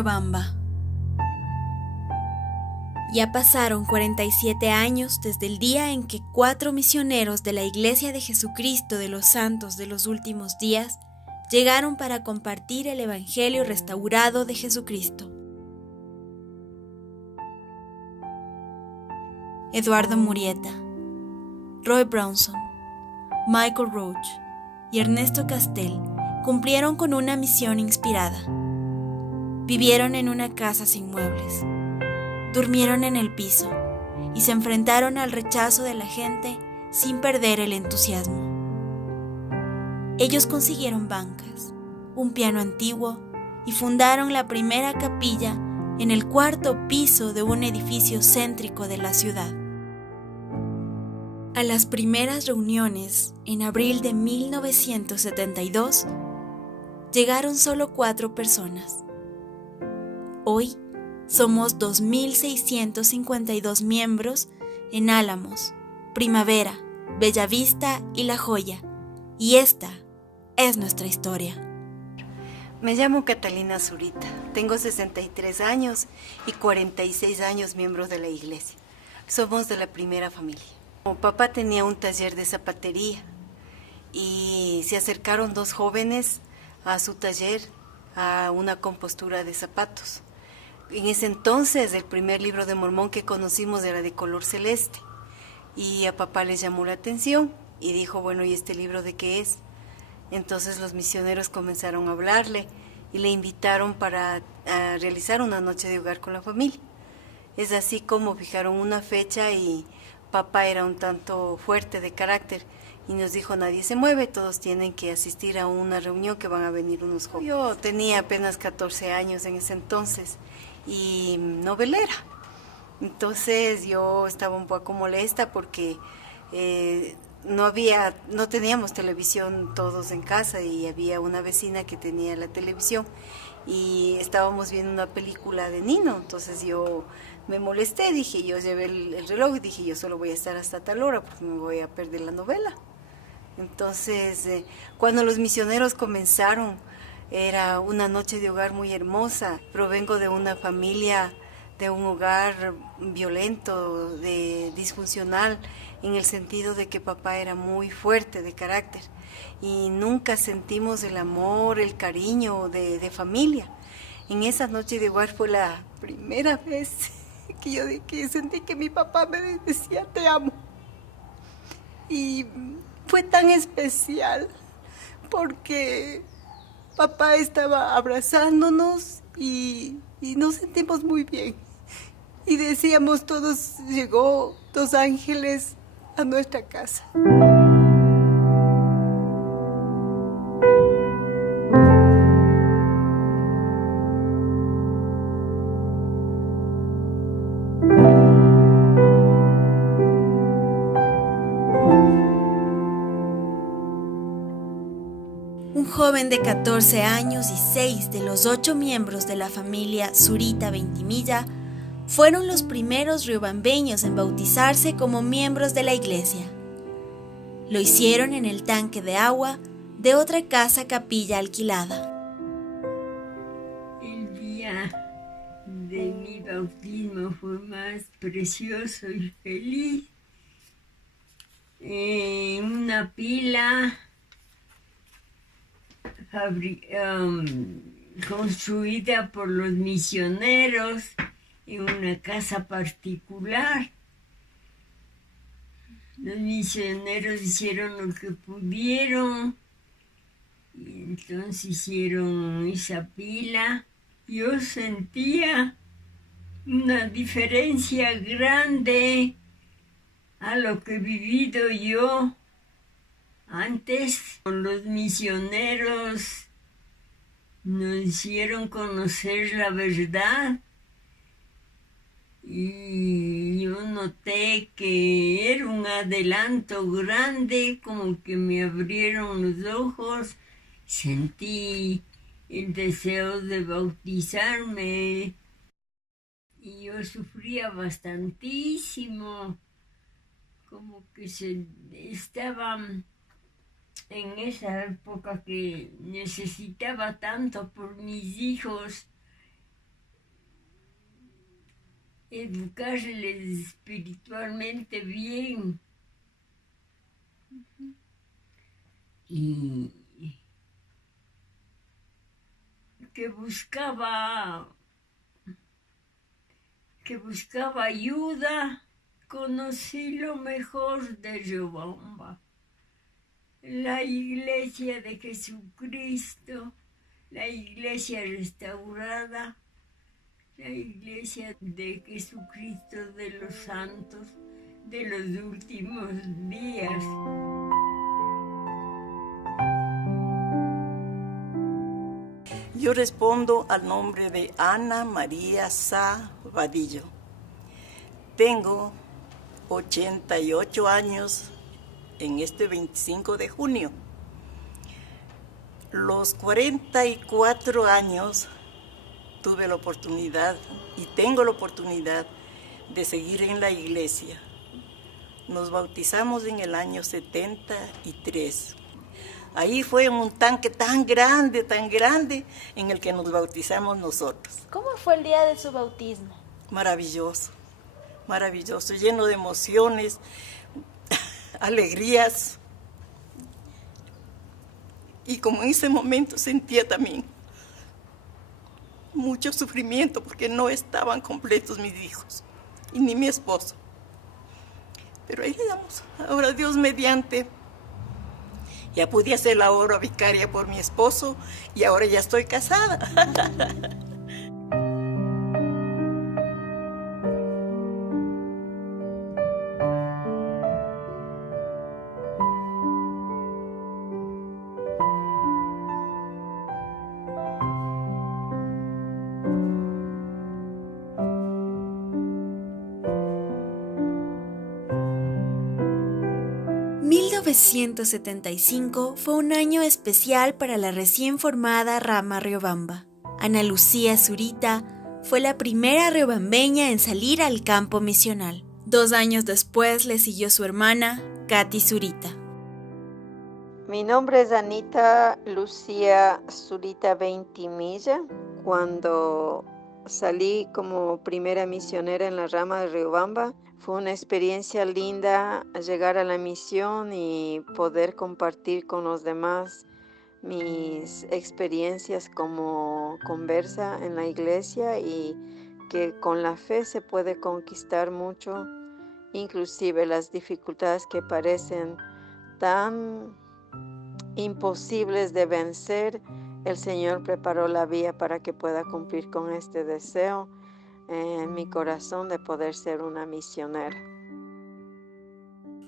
Riobamba. Ya pasaron 47 años desde el día en que 4 misioneros de la Iglesia de Jesucristo de los Santos de los Últimos Días llegaron para compartir el Evangelio restaurado de Jesucristo. Eduardo Murieta, Roy Brownson, Michael Roach y Ernesto Castell cumplieron con una misión inspirada. Vivieron en una casa sin muebles, durmieron en el piso y se enfrentaron al rechazo de la gente sin perder el entusiasmo. Ellos consiguieron bancas, un piano antiguo y fundaron la primera capilla en el 4º piso de un edificio céntrico de la ciudad. A las primeras reuniones, en abril de 1972, llegaron solo 4 personas. Hoy somos 2.652 miembros en Álamos, Primavera, Bellavista y La Joya, y esta es nuestra historia. Me llamo Catalina Zurita, tengo 63 años y 46 años miembros de la iglesia. Somos de la primera familia. Mi papá tenía un taller de zapatería y se acercaron 2 jóvenes a su taller a una compostura de zapatos. En ese entonces el primer libro de Mormón que conocimos era de color celeste y a papá le llamó la atención y dijo, bueno, ¿y este libro de qué es? Entonces los misioneros comenzaron a hablarle y le invitaron para realizar una noche de hogar con la familia. Es así como fijaron una fecha y papá era un tanto fuerte de carácter y nos dijo, nadie se mueve, todos tienen que asistir a una reunión que van a venir unos jóvenes. Yo tenía apenas 14 años en ese entonces y novelera. Entonces yo estaba un poco molesta porque no teníamos televisión todos en casa y había una vecina que tenía la televisión y estábamos viendo una película de Nino. Entonces yo me molesté, dije, yo llevé el reloj y dije, yo solo voy a estar hasta tal hora porque me voy a perder la novela. Entonces cuando los misioneros comenzaron, era una noche de hogar muy hermosa. Provengo de una familia, de un hogar violento, disfuncional, en el sentido de que papá era muy fuerte de carácter y nunca sentimos el amor, el cariño de familia. En esa noche de hogar fue la primera vez que sentí que mi papá me decía te amo. Y fue tan especial porque papá estaba abrazándonos y nos sentimos muy bien. Y decíamos todos, llegó 2 ángeles a nuestra casa. Un joven de 14 años y 6 de los 8 miembros de la familia Zurita Ventimilla fueron los primeros riobambeños en bautizarse como miembros de la iglesia. Lo hicieron en el tanque de agua de otra casa capilla alquilada. El día de mi bautismo fue más precioso y feliz. En una pila construida por los misioneros en una casa particular. Los misioneros hicieron lo que pudieron y entonces hicieron esa pila. Yo sentía una diferencia grande a lo que he vivido yo antes. Con los misioneros nos hicieron conocer la verdad y yo noté que era un adelanto grande, como que me abrieron los ojos, sentí el deseo de bautizarme y yo sufría bastantísimo, como que estaba en esa época que necesitaba tanto por mis hijos educarles espiritualmente bien. Y que buscaba ayuda, conocí lo mejor de Riobamba. La iglesia de Jesucristo, la iglesia restaurada, la iglesia de Jesucristo de los santos de los últimos días. Yo respondo al nombre de Ana María Sá Vadillo. Tengo 88 años en este 25 de junio. Los 44 años tuve la oportunidad y tengo la oportunidad de seguir en la iglesia. Nos bautizamos en el año 73. Ahí fue un tanque tan grande, en el que nos bautizamos nosotros. ¿Cómo fue el día de su bautismo? Maravilloso, maravilloso, lleno de emociones, alegrías. Y como en ese momento sentía también mucho sufrimiento porque no estaban completos mis hijos y ni mi esposo. Pero ahí le damos, ahora Dios mediante. Ya pude hacer la obra vicaria por mi esposo y ahora ya estoy casada. ...1975 fue un año especial para la recién formada rama Riobamba. Ana Lucía Zurita fue la primera riobambeña en salir al campo misional. 2 años después le siguió su hermana, Katy Zurita. Mi nombre es Anita Lucía Zurita Ventimilla. Cuando salí como primera misionera en la rama de Riobamba, fue una experiencia linda llegar a la misión y poder compartir con los demás mis experiencias como conversa en la iglesia y que con la fe se puede conquistar mucho, inclusive las dificultades que parecen tan imposibles de vencer. El Señor preparó la vía para que pueda cumplir con este deseo en mi corazón de poder ser una misionera.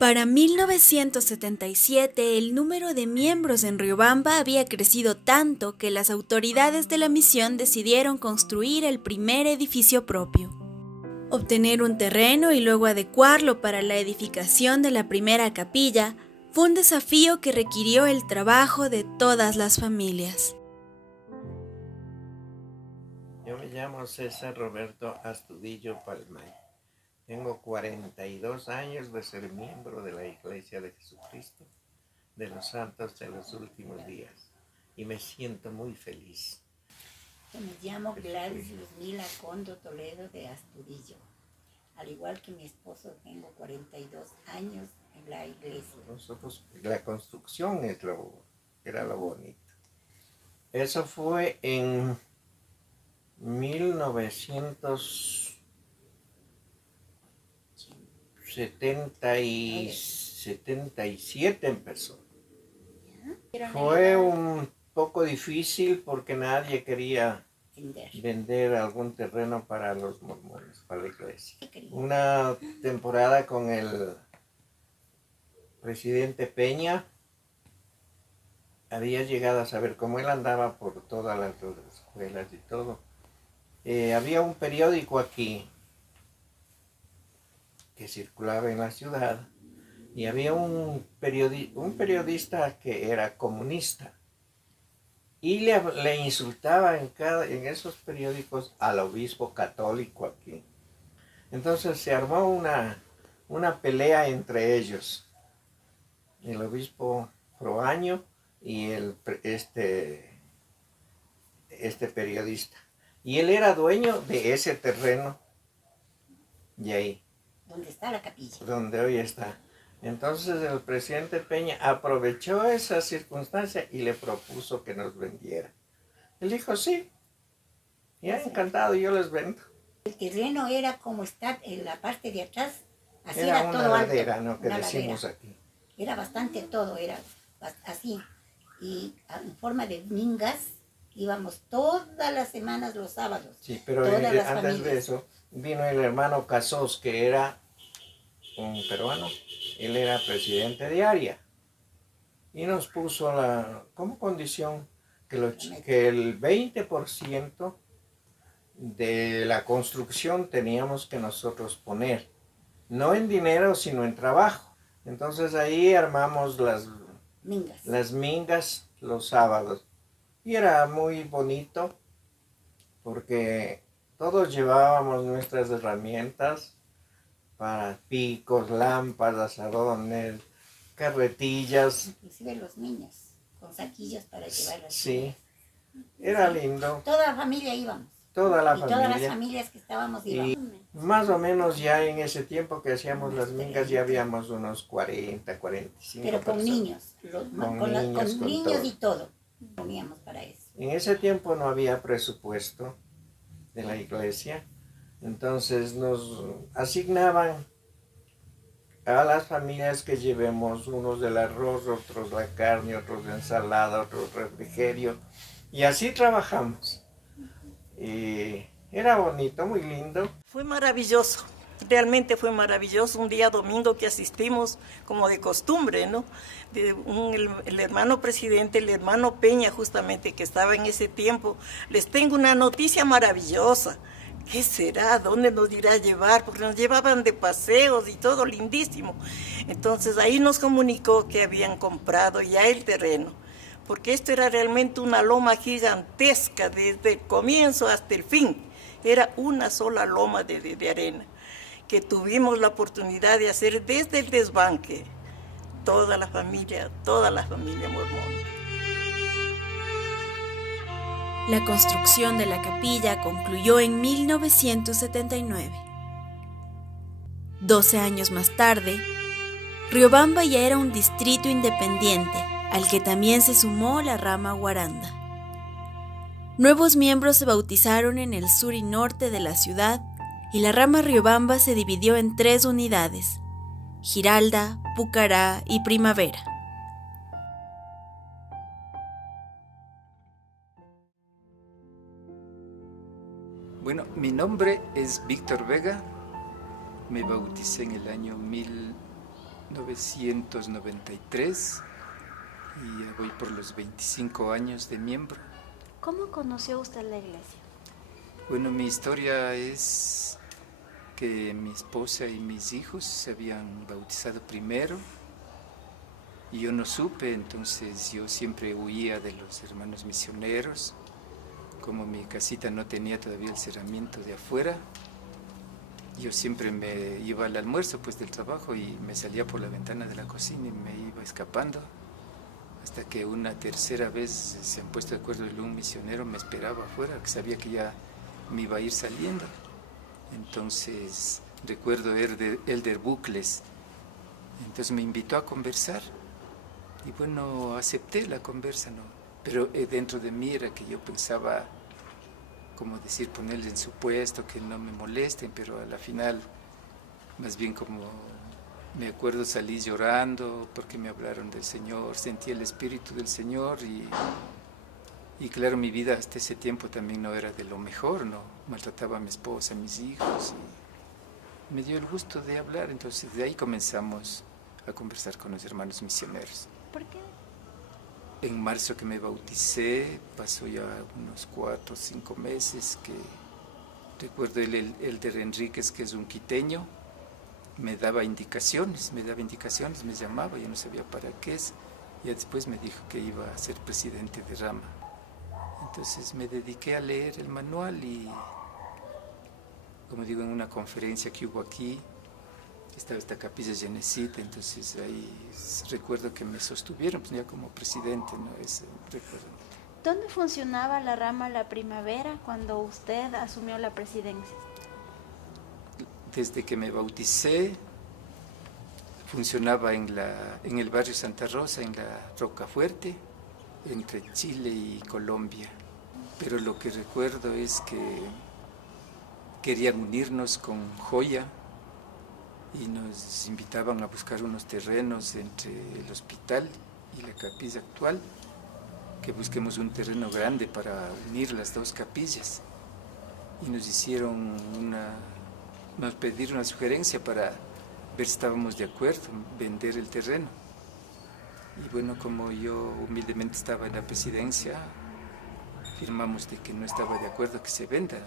Para 1977, el número de miembros en Riobamba había crecido tanto que las autoridades de la misión decidieron construir el primer edificio propio. Obtener un terreno y luego adecuarlo para la edificación de la primera capilla fue un desafío que requirió el trabajo de todas las familias. Yo me llamo César Roberto Astudillo Palmay. Tengo 42 años de ser miembro de la Iglesia de Jesucristo de los Santos de los Últimos Días y me siento muy feliz. Yo me llamo Gladys Luzmila Condo Toledo de Astudillo. Al igual que mi esposo, tengo 42 años en la iglesia. Nosotros, la construcción era lo bonito. Eso fue en 1977 empezó. Fue un poco difícil porque nadie quería vender algún terreno para los mormones, para la iglesia. Una temporada con el presidente Peña, había llegado a saber cómo él andaba por todas las escuelas y todo. Había un periódico aquí que circulaba en la ciudad y había un periodista que era comunista y le insultaba en esos periódicos al obispo católico aquí. Entonces se armó una pelea entre ellos, el obispo Proaño y este periodista. Y él era dueño de ese terreno Y ahí, donde está la capilla. donde hoy está. Entonces el presidente Peña aprovechó esa circunstancia y le propuso que nos vendiera. Él dijo, sí, ya encantado, yo les vendo. El terreno era como está en la parte de atrás, así Era era una todo ladera, alto. ¿no? Que Una decimos ladera. aquí. Era bastante todo, era así. Y en forma de mingas íbamos todas las semanas los sábados. Sí, pero todas las antes de familias. eso vino el hermano Casós, que era un peruano. Él era presidente de área. Y nos puso como condición que el 20% de la construcción teníamos que nosotros poner. No en dinero, sino en trabajo. Entonces ahí armamos las mingas los sábados. Y era muy bonito porque todos llevábamos nuestras herramientas para picos, lámparas, adones, carretillas. Inclusive los niños, con saquillos para llevar las Sí, era lindo. Toda la familia íbamos. Toda la y familia. todas las familias que estábamos íbamos. Y más o menos ya en ese tiempo que hacíamos las mingas ya habíamos unos 40, 45 Pero con personas. niños, Con niños todo. y todo. Poníamos para eso. En ese tiempo no había presupuesto de la iglesia, entonces nos asignaban a las familias que llevemos unos del arroz, otros la carne, otros la ensalada, otros refrigerio, y así trabajamos. Y era bonito, muy lindo. Fue maravilloso, realmente fue maravilloso. Un día domingo que asistimos como de costumbre, ¿no? El hermano presidente, el hermano Peña justamente que estaba en ese tiempo. Les tengo una noticia maravillosa. ¿Qué será? ¿Dónde nos irá a llevar? Porque nos llevaban de paseos y todo lindísimo. Entonces ahí nos comunicó que habían comprado ya el terreno, porque esto era realmente una loma gigantesca desde el comienzo hasta el fin. Era una sola loma de arena que tuvimos la oportunidad de hacer desde el desbanque. Toda la familia mormona. La construcción de la capilla concluyó en 1979. 12 años más tarde, Riobamba ya era un distrito independiente, al que también se sumó la rama Guaranda. Nuevos miembros se bautizaron en el sur y norte de la ciudad y la rama Riobamba se dividió en 3 unidades: Giralda, Pucará y Primavera. Bueno, mi nombre es Víctor Vega. Me bauticé en el año 1993 y ya voy por los 25 años de miembro. ¿Cómo conoció usted la iglesia? Bueno, mi historia es que mi esposa y mis hijos se habían bautizado primero y yo no supe, entonces yo siempre huía de los hermanos misioneros. Como mi casita no tenía todavía el cerramiento de afuera, yo siempre me iba al almuerzo pues del trabajo y me salía por la ventana de la cocina y me iba escapando, hasta que una tercera vez se han puesto de acuerdo y un misionero me esperaba afuera, que sabía que ya me iba a ir saliendo. Entonces recuerdo Elder Bucles, entonces me invitó a conversar y bueno, acepté la conversa, ¿no? Pero dentro de mí era que yo pensaba, como decir, ponerle en su puesto, que no me molesten, pero a la final, más bien como me acuerdo, salí llorando porque me hablaron del Señor, sentí el Espíritu del Señor y claro, mi vida hasta ese tiempo también no era de lo mejor, ¿no? Maltrataba a mi esposa, a mis hijos y me dio el gusto de hablar, entonces de ahí comenzamos a conversar con los hermanos misioneros. ¿Por qué? En marzo que me bauticé, pasó ya unos 4 o 5 meses que recuerdo el Elder Enríquez, que es un quiteño, me daba indicaciones, me llamaba, yo no sabía para qué es, y después me dijo que iba a ser presidente de rama. Entonces me dediqué a leer el manual y, como digo, en una conferencia que hubo aquí, estaba esta capilla llenecita, entonces ahí recuerdo que me sostuvieron pues, ya como presidente, ¿no? Ese recuerdo. ¿Dónde funcionaba la rama La Primavera cuando usted asumió la presidencia? antes de que me bauticé, funcionaba en el barrio Santa Rosa, en la Rocafuerte, entre Chile y Colombia. Pero lo que recuerdo es que querían unirnos con Joya y nos invitaban a buscar unos terrenos entre el hospital y la capilla actual, que busquemos un terreno grande para unir las dos capillas. Y nos pidieron una sugerencia para ver si estábamos de acuerdo en vender el terreno. Y bueno, como yo humildemente estaba en la presidencia, firmamos de que no estaba de acuerdo que se venda.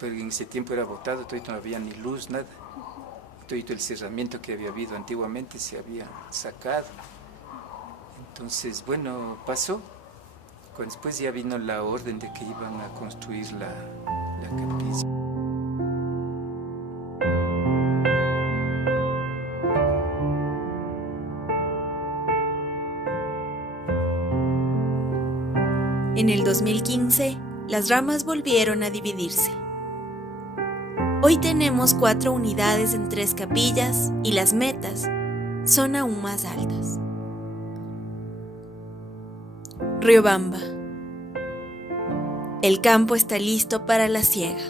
Pero en ese tiempo era votado, todavía no había ni luz, nada. Todo el cerramiento que había habido antiguamente se había sacado. Entonces, bueno, pasó. Después ya vino la orden de que iban a construir la capilla. En el 2015, las ramas volvieron a dividirse. Hoy tenemos 4 unidades en 3 capillas y las metas son aún más altas. Riobamba. El campo está listo para la siega.